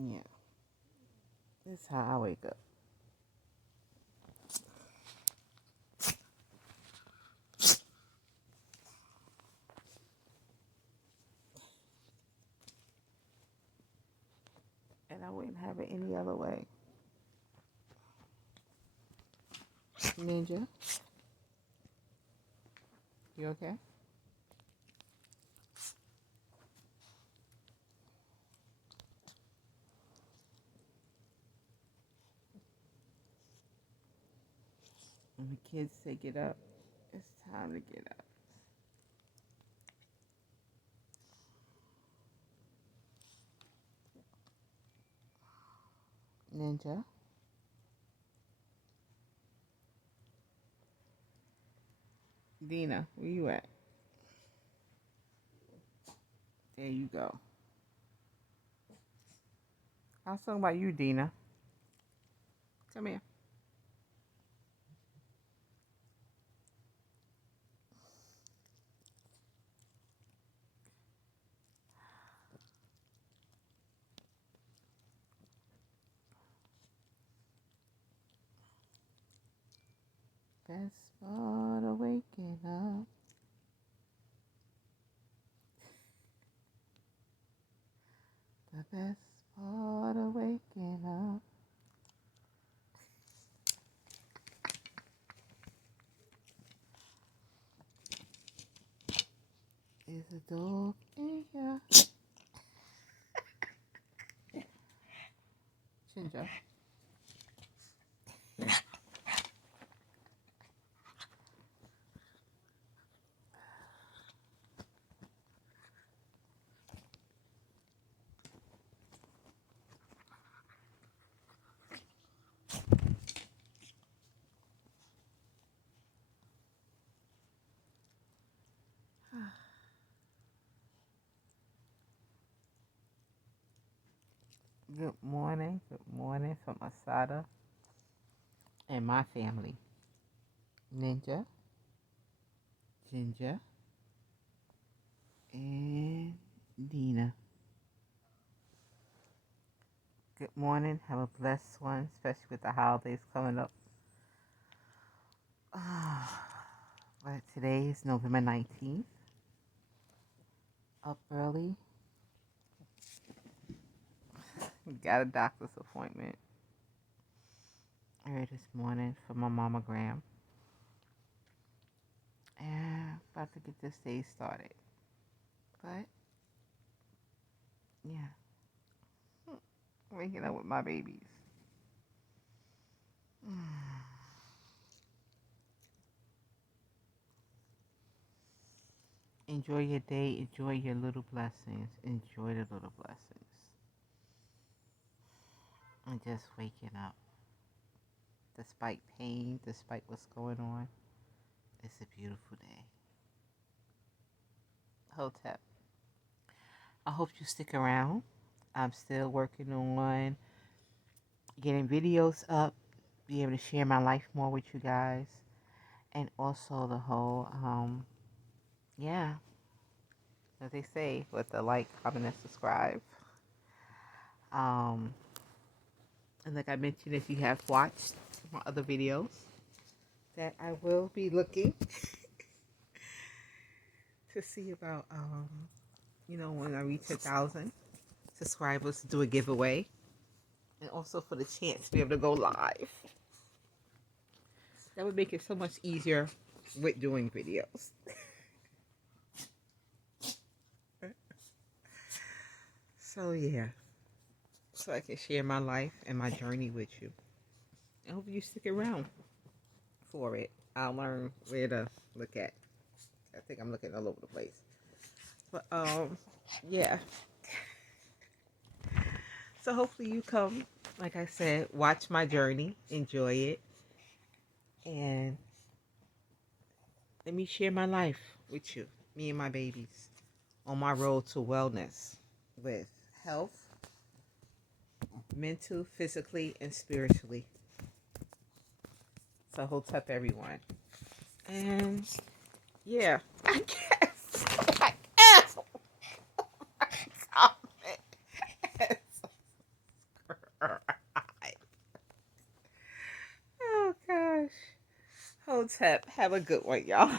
Yeah, this is how I wake up. And I wouldn't have it any other way. Ninja, you okay? When the kids say get up, it's time to get up. Ninja, Dina, where you at? There you go. I was talking about you, Dina. Come here. Best part of waking up. The best part of waking up is a dog in here. Ginger. Good morning from Asada and my family. Ninja, Ginger, and Dina. Good morning. Have a blessed one, especially with the holidays coming up. But today is November 19th. Up early. Got a doctor's appointment early this morning for my mammogram. And about to get this day started. But, yeah. Waking up with my babies. Enjoy your day. Enjoy your little blessings. Enjoy the little blessings. And just waking up. Despite pain, despite what's going on, it's a beautiful day. Hotep. I hope you stick around. I'm still working on getting videos up, be able to share my life more with you guys. And also the whole, yeah, as they say, with the like, comment, and subscribe. And like I mentioned, if you have watched my other videos, that I will be looking to see about, when I reach 1,000 subscribers, to do a giveaway. And also for the chance to be able to go live. That would make it so much easier with doing videos. So yeah, so I can share my life and my journey with you. I hope you stick around for it. I'll learn where to look at. I think I'm looking all over the place. But yeah. So hopefully you come, like I said, watch my journey, enjoy it, and let me share my life with you, me and my babies, on my road to wellness with health, mental, physically, and spiritually. So hold up, everyone. And yeah, I guess. I guess. Hotep. Have a good one, y'all.